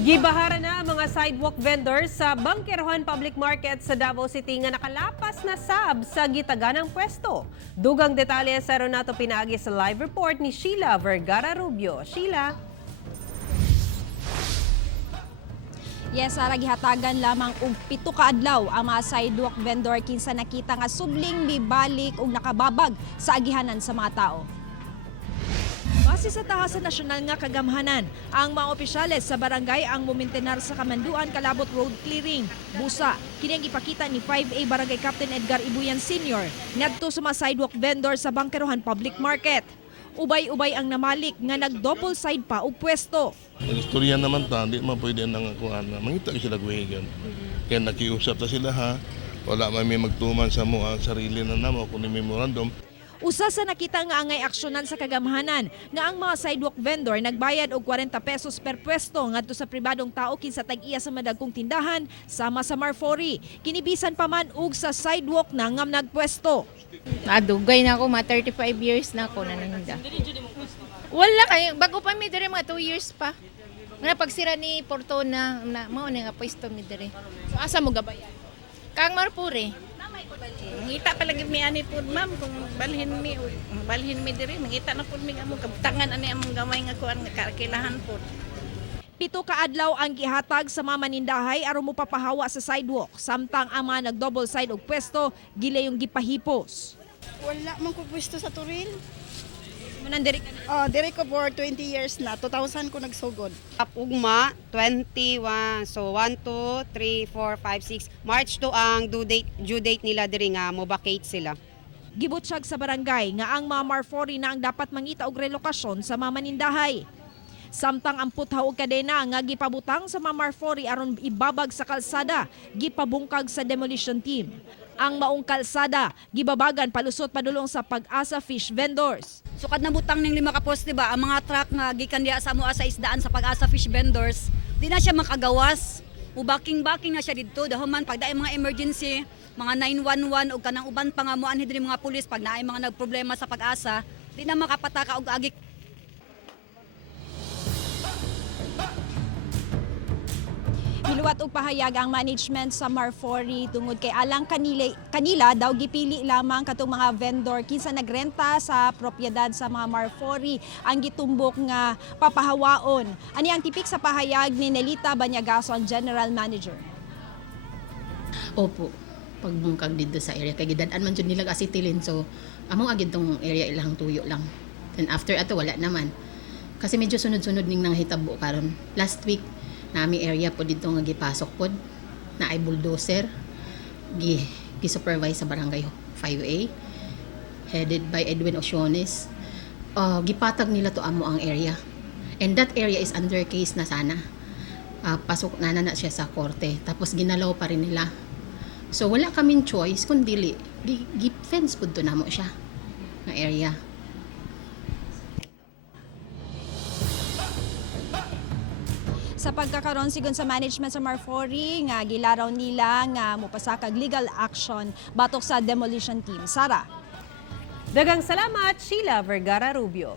Gibahara na ang mga sidewalk vendors sa Bangkerohan Public Market sa Davao City nga nakalapas na sab sa gitaganang pwesto. Dugang detalye sa nato pinaagi sa live report ni Sheila Vergara Rubio. Sheila. Yes, Sara, gihatagan lamang og 7 ka adlaw ang mga sidewalk vendor kinsa nakita nga subling mibalik og nakababag sa agihanan sa mga tao. Base sa tahasan nasyonal nga kagamhanan, ang mga opisyales sa barangay ang mumintenar sa kamanduan kalabot road clearing. Busa, kini ang ipakita ni 5A Barangay Captain Edgar Ibuyan Sr. ngadto sa mga sidewalk vendor sa Bangkerohan Public Market. Ubay-ubay ang namalik nga nag-double side pa og pwesto. Ang istorya naman ta, di man pwede nang kuan na mangita sila guhigan. Kaya nakiusap ta sila ha. Wala man may magtuman sa mo ang sarili na namo kuno memorandum. Usa sa nakita nga angay aksyonan sa kagamhanan nga ang mga sidewalk vendor nagbayad og 40 pesos per pwesto ngadto sa pribadong tao kinsa tag-iya sa madagkong tindahan sama sa Marfori. Kinibisan pa man og sa sidewalk na ngam nagpwesto. Adugay na ako, mga 35 years na ako naninda. Wala kayo, bago pa mi dire mga 2 years pa. Nga pagsira ni Portona, mao na nga pwesto mi dire. So asa mo gabayan? Kang Marpure. Ngita pa lagi mi ani pud ma'am kung balhin mi diri mangita na pud mi amo kabtangan ani among gamay nga kuan nga kakilahan pud. 7 ka adlaw ang gihatag sa mga manindahay aron mo papahawa sa sidewalk samtang ang mga nag-double side og pwesto gilayong gipahipos. Wala man ko pwesto sa Turil. Manandiri ka na. Dire ko for 20 years na. 2000 ko nagsugod. Ugma, 21. So, 1, 2, 3, 4, 5, 6. March 2 ang due date nila diri nga mo-vacate sila. Gibutsyag sa barangay nga ang mga Marfori na ang dapat mangita og relokasyon sa mga manindahay. Samtang ang puthaw og kadena nga gipabutang sa mga Marfori aron ibabag sa kalsada, gipabungkag sa demolition team. Ang maong kalsada, gibabagan palusot padulong sa Pag-asa Fish Vendors. Sukad na butang ning 5 ka poste ba ang mga truck nga gikan diha sa sa isdaan sa Pag-asa Fish Vendors, di na siya makagawas. Mubaking-baking na siya didto dahuman pag daay mga emergency, mga 911 ug kanang uban pa nga moanhi diri mga pulis pag naay mga nagproblema sa Pag-asa, di na makapataka og agi. Miluwat og pahayag ang management sa Marfori tungod kay alang kanila daw gipili lamang katong mga vendor kinsa nagrenta sa propiedad sa mga Marfori ang gitumbok nga papahawaon. Ani ang tipik sa pahayag ni Nelita Banyagason, General Manager. Opo, pagbungkag dito sa area kay gidad-an man jud nila asitilin so among agid tong area ilang tuyo lang. Then after ato wala naman. Kasi medyo sunod-sunod ning nanghitabo karon. Last week nami area po dito nga gipasok pod na ay bulldozer gi-supervise sa barangay 5A headed by Edwin Ociones. Gipatag nila to amo ang area and that area is under case na sana. Pasok na siya sa korte tapos ginalaw pa rin nila. So wala kaming choice kundi gi-fence pud to namo siya nga area. Sa pagkakaroon sigon sa management sa Marfori nga gilaraw nila nga mopasakag legal action batok sa demolition team. Sara. Daghang salamat, Sheila Vergara Rubio.